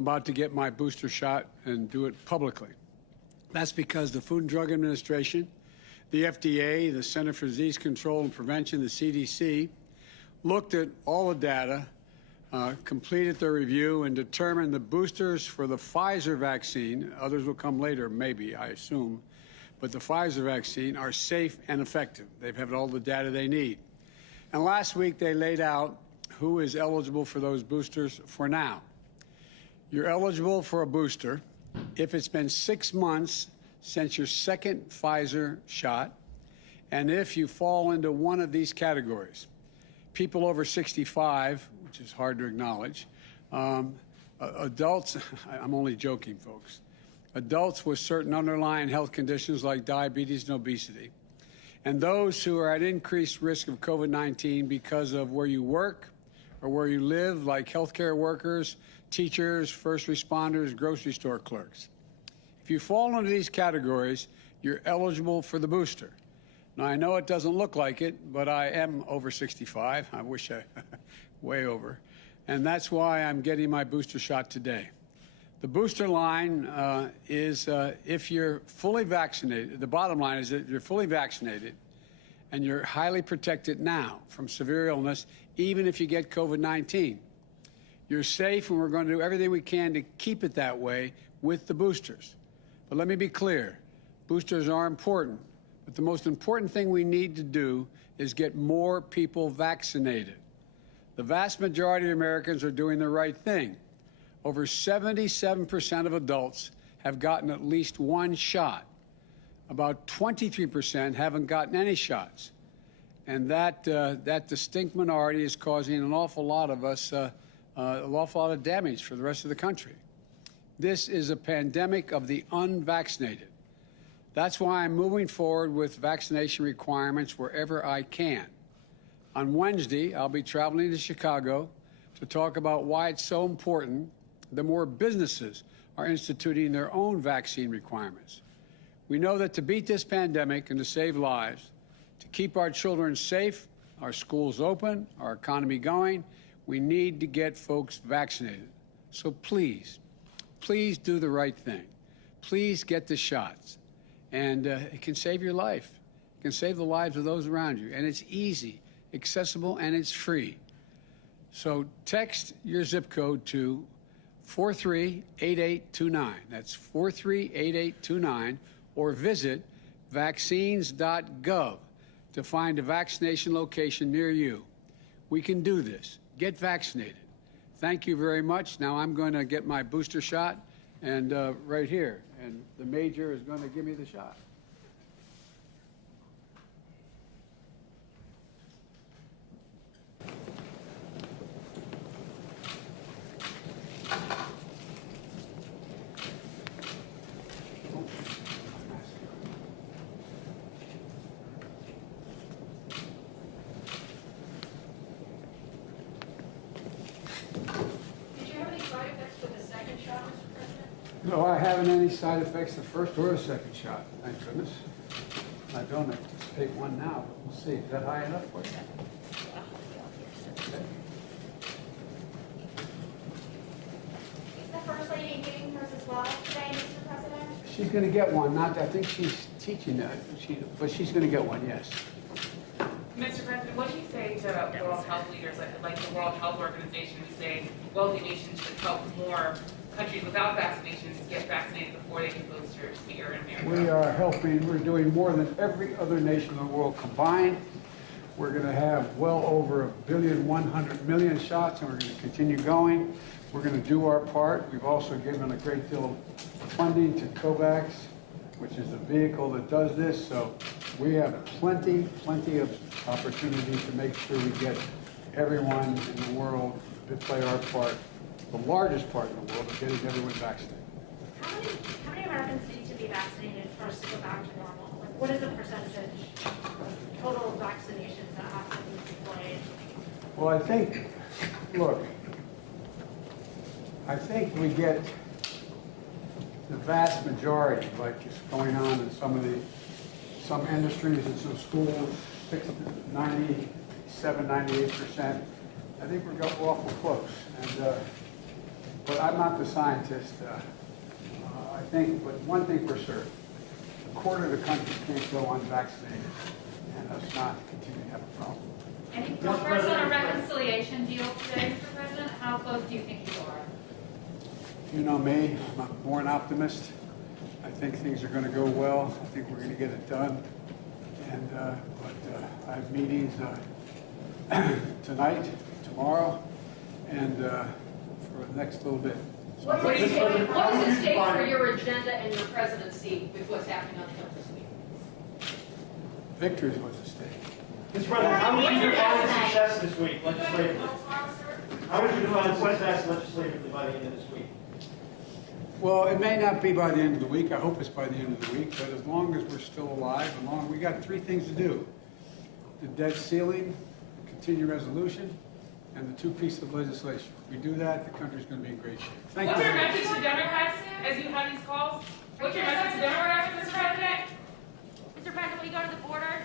about to get my booster shot and do it publicly. That's because the Food and Drug Administration, the FDA, the Center for Disease Control and Prevention, the CDC, looked at all the data, completed their review, and determined the boosters for the Pfizer vaccine, others will come later, maybe, I assume, but the Pfizer vaccine are safe and effective. They've had all the data they need. And last week they laid out who is eligible for those boosters for now. You're eligible for a booster if it's been 6 months since your second Pfizer shot, and if you fall into one of these categories. People over 65, which is hard to acknowledge, adults, I'm only joking, folks, adults with certain underlying health conditions like diabetes and obesity, and those who are at increased risk of COVID-19 because of where you work or where you live, like healthcare workers, teachers, first responders, grocery store clerks. If you fall into these categories, you're eligible for the booster. Now, I know it doesn't look like it, but I am over 65. I wish I way over. And that's why I'm getting my booster shot today. The booster line is if you're fully vaccinated. The bottom line is that you're fully vaccinated and you're highly protected now from severe illness, even if you get COVID-19. You're safe, and we're going to do everything we can to keep it that way with the boosters. But let me be clear, boosters are important, but the most important thing we need to do is get more people vaccinated. The vast majority of Americans are doing the right thing. Over 77% of adults have gotten at least one shot. About 23% haven't gotten any shots. And that distinct minority is causing an awful lot of us an awful lot of damage for the rest of the country. This is a pandemic of the unvaccinated. That's why I'm moving forward with vaccination requirements wherever I can. On Wednesday, I'll be traveling to Chicago to talk about why it's so important that more businesses are instituting their own vaccine requirements. We know that to beat this pandemic and to save lives, to keep our children safe, our schools open, our economy going, we need to get folks vaccinated. So please, please do the right thing. Please get the shots. And it can save your life. It can save the lives of those around you. And it's easy, accessible, and it's free. So text your zip code to 438829. That's 438829. Or visit vaccines.gov to find a vaccination location near you. We can do this. Get vaccinated. Thank you very much. Now I'm going to get my booster shot, and right here. And the major is going to give me the shot. No, I haven't any side effects the first or the second shot, thank goodness. I don't anticipate one now, but we'll see. Is that high enough for you? Okay. Is the First Lady getting hers as well today, Mr. President? She's going to get one. I think she's teaching that, but she's going to get one, yes. Mr. President, what do you say to world health leaders like the World Health Organization who say wealthy nations should help more countries without vaccinations get vaccinated before they get boosters here in America? We are helping. We're doing more than every other nation in the world combined. We're going to have well over 1,100,000,000 shots, and we're going to continue going. We're going to do our part. We've also given a great deal of funding to COVAX, which is the vehicle that does this. So we have plenty of opportunity to make sure we get everyone in the world to play our part, the largest part in the world of getting everyone vaccinated. How many Americans need to be vaccinated for us to go back to normal? Like, what is the percentage of total vaccinations that have to be deployed? Well, I think, look, I think we get the vast majority, like is going on in some industries and some schools, 97, 98%. I think we're awful close. And but I'm not the scientist. I think, but one thing for sure, a quarter of the country can't go unvaccinated, and us not continue to have a problem. Any progress on a reconciliation deal today, Mr. President? How close do you think you are? You know me, I'm more an optimist. I think things are going to go well. I think we're going to get it done. And I have meetings tonight, tomorrow, and for the next little bit. What does it take for your agenda and your presidency with what's happening on the Hill this week? Victory is what's at stake. Mr. President, how would you define success this week legislatively? How would you define success legislatively by the end of this week? Well, it may not be by the end of the week. I hope it's by the end of the week. But as long as we're still alive, we got three things to do: the debt ceiling, continuing resolution, and the two pieces of legislation. If we do that, the country's going to be in great shape. Thank What's you. your message to Democrats as you have these calls? What's your message to Democrats, Mr. President? Mr. President, will you go to the border?